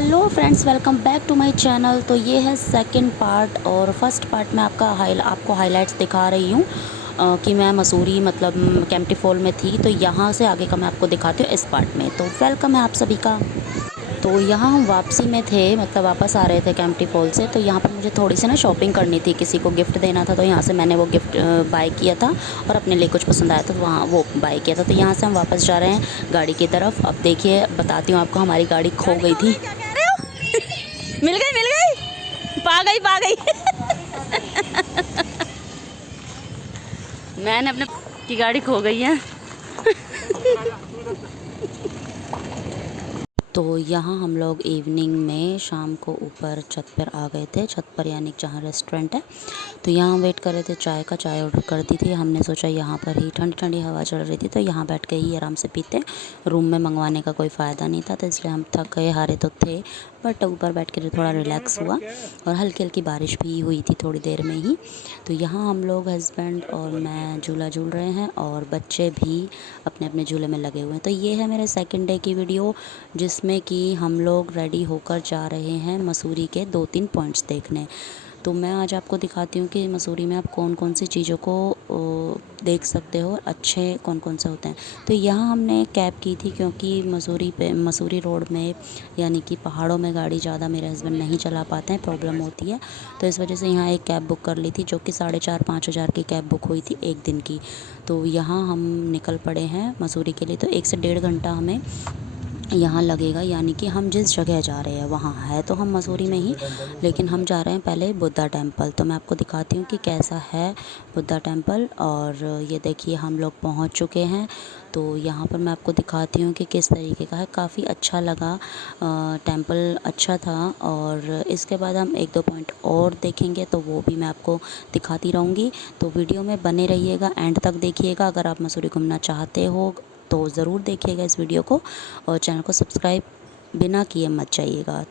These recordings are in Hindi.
Hello friends, welcome back to my channel. तो ये है सेकंड पार्ट और फर्स्ट पार्ट में आपको हाइलाइट्स दिखा रही हूँ कि मैं मसूरी मतलब कैंपटी फॉल में थी। तो यहाँ से आगे का मैं आपको दिखाती हूँ इस पार्ट में। तो वेलकम है आप सभी का। तो यहाँ हम वापसी में थे, मतलब वापस आ रहे थे कैंपटी फॉल से। तो यहाँ पर मुझे थोड़ी सी ना शॉपिंग करनी थी, किसी को गिफ्ट देना था। तो यहाँ से मैंने वो गिफ्ट बाय किया था और अपने लिए कुछ पसंद आया था तो वहाँ वो बाय किया था। तो यहाँ से हम वापस जा रहे हैं गाड़ी की तरफ। अब देखिए, बताती हूँ आपको, हमारी गाड़ी खो गई थी। मिल गई, पा गई मैंने अपने की गाड़ी खो गई है। तो यहाँ हम लोग इवनिंग में शाम को ऊपर छत पर आ गए थे, छत पर यानी जहाँ रेस्टोरेंट है। तो यहाँ वेट कर रहे थे चाय का। चाय ऑर्डर कर दी थी हमने, सोचा यहाँ पर ही ठंडी ठंडी हवा चल रही थी तो यहाँ बैठ के ही आराम से पीते। रूम में मंगवाने का कोई फ़ायदा नहीं था, तो इसलिए हम थक गए हारे तो थे, बट ऊपर बैठ के थोड़ा रिलैक्स हुआ। और हल्की हल्की बारिश भी हुई थी थोड़ी देर में ही। तो यहाँ हम लोग हस्बैंड और मैं झूला झूल रहे हैं और बच्चे भी अपने अपने झूले में लगे हुए हैं। तो ये है मेरे सेकंड डे की वीडियो, जिसमें कि हम लोग रेडी होकर जा रहे हैं मसूरी के 2-3 पॉइंट्स देखने। तो मैं आज आपको दिखाती हूँ कि मसूरी में आप कौन कौन सी चीज़ों को देख सकते हो, अच्छे कौन कौन से होते हैं। तो यहाँ हमने कैब की थी क्योंकि मसूरी रोड में यानी कि पहाड़ों में गाड़ी ज़्यादा मेरे हस्बैंड नहीं चला पाते हैं, प्रॉब्लम होती है। तो इस वजह से यहाँ एक कैब बुक कर ली थी, जो कि 4,500-5 हज़ार की कैब बुक हुई थी एक दिन की। तो यहाँ हम निकल पड़े हैं मसूरी के लिए। तो 1 से 1.5 घंटा हमें यहाँ लगेगा, यानी कि हम जिस जगह जा रहे हैं वहाँ है तो हम मसूरी में ही, लेकिन हम जा रहे हैं पहले बुद्धा टेम्पल। तो मैं आपको दिखाती हूँ कि कैसा है बुद्धा टेम्पल। और ये देखिए हम लोग पहुँच चुके हैं। तो यहाँ पर मैं आपको दिखाती हूँ कि किस तरीके का है। काफ़ी अच्छा लगा, टेम्पल अच्छा था। और इसके बाद हम 1-2 पॉइंट और देखेंगे, तो वो भी मैं आपको दिखाती रहूँगी। तो वीडियो में बने रहिएगा, एंड तक देखिएगा। अगर आप मसूरी घूमना चाहते हो तो ज़रूर देखिएगा इस वीडियो को, और चैनल को सब्सक्राइब बिना किए मत जाइएगा।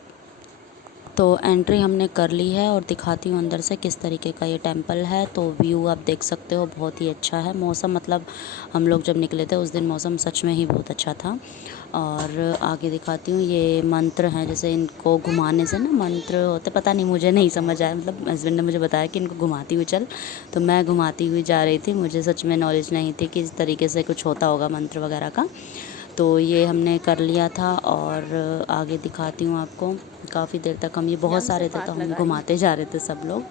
तो एंट्री हमने कर ली है और दिखाती हूँ अंदर से किस तरीके का ये टेंपल है। तो व्यू आप देख सकते हो, बहुत ही अच्छा है। मौसम मतलब हम लोग जब निकले थे उस दिन मौसम सच में ही बहुत अच्छा था। और आगे दिखाती हूँ, ये मंत्र हैं, जैसे इनको घुमाने से ना मंत्र होते, पता नहीं मुझे नहीं समझ आया, मतलब हस्बैंड ने मुझे बताया कि इनको घुमाती हुई चल। तो मैं घुमाती हुई जा रही थी, मुझे सच में नॉलेज नहीं थी कि इस तरीके से कुछ होता होगा मंत्र वगैरह का। तो ये हमने कर लिया था और आगे दिखाती हूँ आपको। काफ़ी देर तक हम, ये बहुत सारे थे तो हम घुमाते जा रहे थे सब लोग।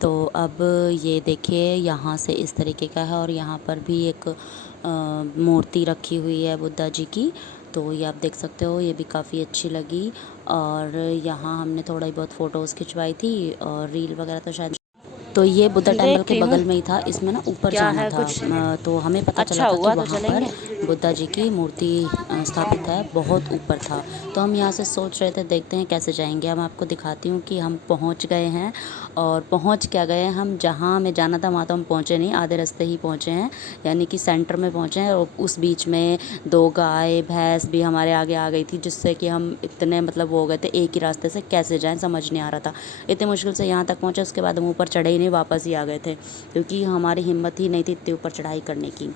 तो अब ये देखिए यहाँ से इस तरीके का है, और यहाँ पर भी एक मूर्ति रखी हुई है बुद्धा जी की। तो ये आप देख सकते हो, ये भी काफ़ी अच्छी लगी। और यहाँ हमने थोड़ा ही बहुत फ़ोटोज़ खिंचवाई थी और रील वगैरह तो शायद। तो ये बुद्धा टेम्पल के बगल में ही था, इसमें ना ऊपर जाना था। तो हमें पता चला था कि वहाँ पर बुद्धा जी की मूर्ति स्थापित है, बहुत ऊपर था। तो हम यहाँ से सोच रहे थे देखते हैं कैसे जाएंगे। हम आपको दिखाती हूँ कि हम पहुँच गए हैं। और पहुँच क्या गए, हम जहाँ हमें जाना था वहाँ तो हम पहुँचे नहीं, आधे रास्ते ही पहुँचे हैं, यानी कि सेंटर में पहुँचे हैं। और उस बीच में 2 गाय भैंस भी हमारे आगे आ गई थी, जिससे कि हम इतने मतलब वो हो गए थे, एक ही रास्ते से कैसे जाएं समझ नहीं आ रहा था। इतनी मुश्किल से यहाँ तक पहुँचे, उसके बाद हम ऊपर चढ़े ही नहीं, वापस ही आ गए थे, क्योंकि हमारी हिम्मत ही नहीं थी इतने ऊपर चढ़ाई करने की।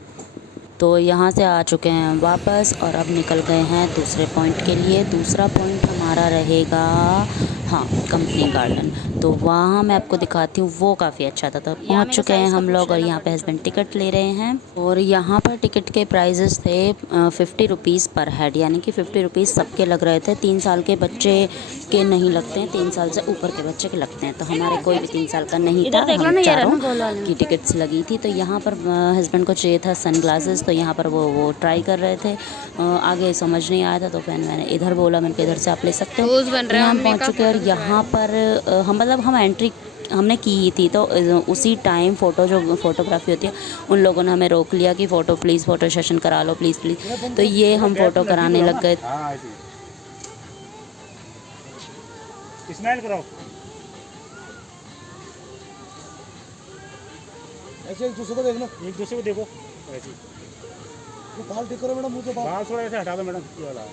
तो यहाँ से आ चुके हैं वापस और अब निकल गए हैं दूसरे पॉइंट के लिए। दूसरा पॉइंट हमारा रहेगा, हाँ, कंपनी गार्डन। तो वहाँ मैं आपको दिखाती हूँ, वो काफ़ी अच्छा था। तो पहुँच चुके हैं हम लोग और यहाँ पे हस्बैंड टिकट ले रहे हैं। और यहाँ पर टिकट के प्राइजेस थे 50 रुपीज़ पर हेड, यानी कि 50 रुपीज़ सबके लग रहे थे। 3 साल के बच्चे के नहीं लगते हैं, 3 साल से ऊपर के बच्चे के लगते हैं। तो हमारे कोई भी 3 साल का नहीं था, हम चारों की टिकट्स लगी थी। तो यहाँ पर हस्बैंड को चाहिए था सनग्लासेस, तो यहाँ पर वो ट्राई कर रहे थे। आगे समझ नहीं आया था तो फिर मैंने इधर बोला, मैंने इधर से आप ले सकते हो। यहाँ हम पहुँच चुके हैं और यहाँ पर हम मतलब हम एंट्री हमने की ही थी। तो उसी टाइम जो फोटोग्राफी होती है, उन लोगों ने हमें रोक लिया कि फ़ोटो प्लीज़, फ़ोटो सेशन करा लो प्लीज़ प्लीज़। तो ये हम फ़ोटो कराने लग गए। स्माइल कराओ, ऐसे एक दूसरे को देखना, एक दूसरे को देखो ऐसे। तो बाल ठीक करो मैडम, मुझे बाल थोड़ा ऐसे हटा दो मैडम, ये वाला।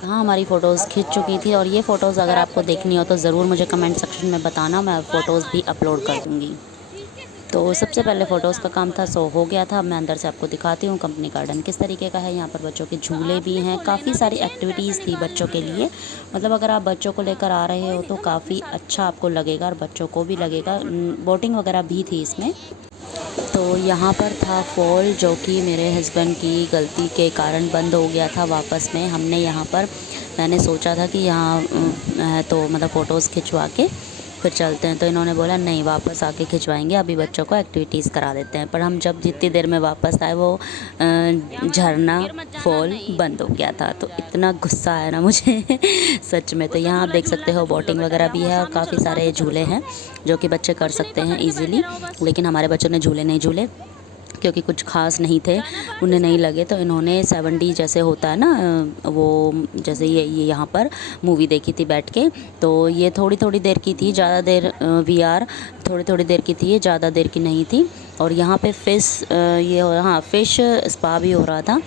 हाँ, हमारी फ़ोटोज़ खिंच चुकी थी। और ये फ़ोटोज़ अगर आपको देखनी हो तो ज़रूर मुझे कमेंट सेक्शन में बताना, मैं फ़ोटोज़ भी अपलोड कर दूँगी। तो सबसे पहले फ़ोटोज़ का काम था, सो हो गया था। मैं अंदर से आपको दिखाती हूँ कंपनी गार्डन किस तरीके का है। यहाँ पर बच्चों के झूले भी हैं, काफ़ी सारी एक्टिविटीज़ थी बच्चों के लिए। मतलब अगर आप बच्चों को लेकर आ रहे हो तो काफ़ी अच्छा आपको लगेगा और बच्चों को भी लगेगा। बोटिंग वगैरह भी थी इसमें। तो यहाँ पर था फॉल, जो कि मेरे हस्बैंड की गलती के कारण बंद हो गया था वापस में। हमने यहाँ पर, मैंने सोचा था कि यहाँ है तो मतलब फ़ोटोज़ खिंचवा के फिर चलते हैं, तो इन्होंने बोला नहीं, वापस आके खिंचवाएंगे, अभी बच्चों को एक्टिविटीज़ करा देते हैं। पर हम जब जितनी देर में वापस आए वो झरना फॉल बंद हो गया था। तो इतना गुस्सा आया ना मुझे सच में। तो यहाँ आप देख सकते हो बोटिंग वगैरह भी है और काफ़ी सारे झूले हैं जो कि बच्चे कर सकते हैं ईज़िली। लेकिन हमारे बच्चों ने झूले नहीं झूले क्योंकि कुछ खास नहीं थे, उन्हें नहीं लगे। तो इन्होंने 7D जैसे होता है ना, वो जैसे ये यहाँ पर मूवी देखी थी बैठ के। तो ये थोड़ी थोड़ी देर की थी, ज़्यादा देर VR थोड़ी थोड़ी देर की थी, ये ज़्यादा देर की नहीं थी। और यहाँ पे फ़िश स्पा भी हो रहा था,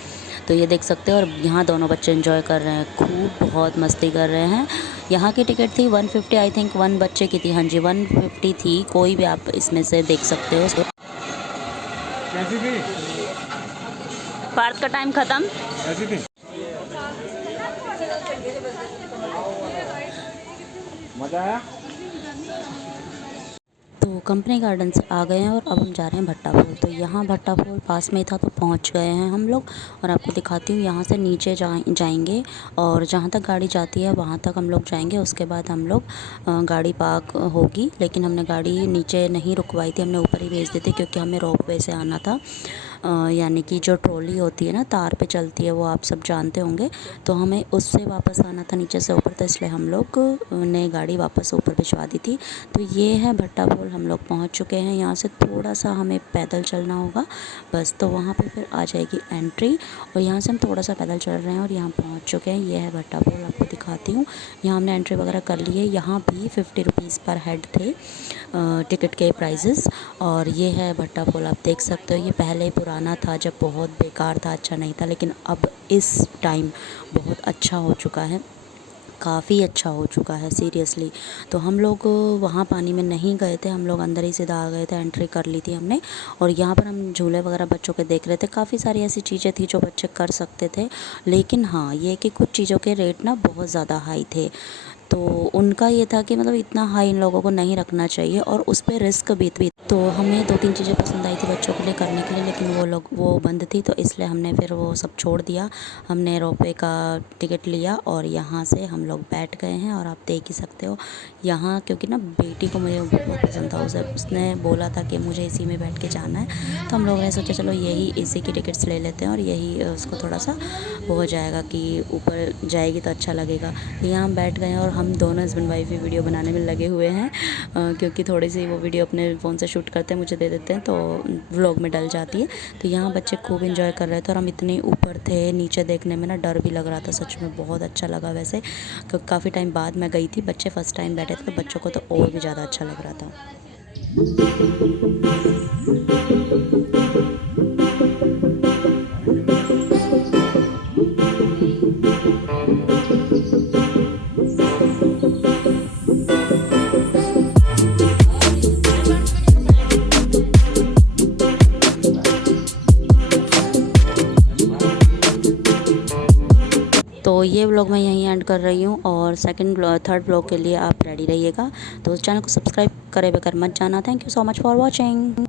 तो ये देख सकते हो। और यहाँ दोनों बच्चे एंजॉय कर रहे हैं, खूब बहुत मस्ती कर रहे हैं। यहाँ की टिकट थी 150, आई थिंक 1 बच्चे की थी। हाँ जी 150 थी। कोई भी आप इसमें से देख सकते हो। कैसी थी? पार्क का टाइम ख़त्म। कैसी थी? मज़ा आया? तो कंपनी गार्डन से आ गए हैं और अब हम जा रहे हैं भट्टा फॉल। तो यहाँ भट्टा फॉल पास में ही था तो पहुँच गए हैं हम लोग। और आपको दिखाती हूँ, यहाँ से नीचे जाएंगे और जहाँ तक गाड़ी जाती है वहाँ तक हम लोग जाएंगे। उसके बाद हम लोग गाड़ी पार्क होगी, लेकिन हमने गाड़ी नीचे नहीं रुकवाई थी, हमने ऊपर ही भेज दी थी क्योंकि हमें रोपवे से आना था। यानी कि जो ट्रॉली होती है ना, तार पे चलती है, वो आप सब जानते होंगे। तो हमें उससे वापस आना था नीचे से ऊपर, तो इसलिए हम लोग ने गाड़ी वापस ऊपर भिजवा दी थी। तो ये है भट्टा फॉल, हम लोग पहुंच चुके हैं। यहाँ से थोड़ा सा हमें पैदल चलना होगा बस, तो वहाँ पे फिर आ जाएगी एंट्री। और यहाँ से हम थोड़ा सा पैदल चल रहे हैं और यहाँ पहुँच चुके हैं। ये है भट्टा फॉल, आपको दिखाती हूँ। यहाँ हमने एंट्री वगैरह कर ली है। यहाँ भी 50 रुपीज़ पर हेड थे टिकट के प्राइजेस। और ये है भट्टा फॉल, आप देख सकते हो। ये पहले पुराना था जब बहुत बेकार था, अच्छा नहीं था, लेकिन अब इस टाइम बहुत अच्छा हो चुका है, काफ़ी अच्छा हो चुका है सीरियसली। तो हम लोग वहाँ पानी में नहीं गए थे, हम लोग अंदर ही सीधा आ गए थे, एंट्री कर ली थी हमने। और यहाँ पर हम झूले वगैरह बच्चों के देख रहे थे। काफ़ी सारी ऐसी चीज़ें थी जो बच्चे कर सकते थे, लेकिन हाँ ये कि कुछ चीज़ों के रेट ना बहुत ज़्यादा हाई थे। तो उनका ये था कि मतलब इतना हाई इन लोगों को नहीं रखना चाहिए और उस पर रिस्क भी थी। तो हमें 2-3 चीज़ें पसंद आई थी बच्चों के लिए करने के लिए, लेकिन वो बंद थी, तो इसलिए हमने फिर वो सब छोड़ दिया। हमने रोपवे का टिकट लिया और यहाँ से हम लोग बैठ गए हैं। और आप देख ही सकते हो यहाँ, क्योंकि ना बेटी को मुझे बहुत पसंद था, उसने बोला था कि मुझे इसी में बैठ के जाना है। तो हम लोगों ने सोचा चलो यही इसी की टिकट्स ले लेते हैं और यही उसको थोड़ा सा वो हो जाएगा कि ऊपर जाएगी तो अच्छा लगेगा। तो यहाँ हम बैठ गए हैं और हम दोनों हस्बैंड वाइफ ही वीडियो बनाने में लगे हुए हैं, क्योंकि थोड़ी सी वो वीडियो अपने फ़ोन से शूट करते हैं, मुझे दे देते हैं, तो व्लॉग में डल जाती है। तो यहाँ बच्चे खूब एंजॉय कर रहे थे और हम इतने ऊपर थे, नीचे देखने में ना डर भी लग रहा था। सच में बहुत अच्छा लगा वैसे, काफ़ी टाइम बाद मैं गई थी, बच्चे फ़र्स्ट टाइम बैठे थे, तो बच्चों को तो और भी ज़्यादा अच्छा लग रहा था। तो ये व्लॉग मैं यहीं एंड कर रही हूँ और थर्ड व्लॉग के लिए आप रेडी रहिएगा। तो उस चैनल को सब्सक्राइब करे बगैर मत जाना। Thank you so much for watching.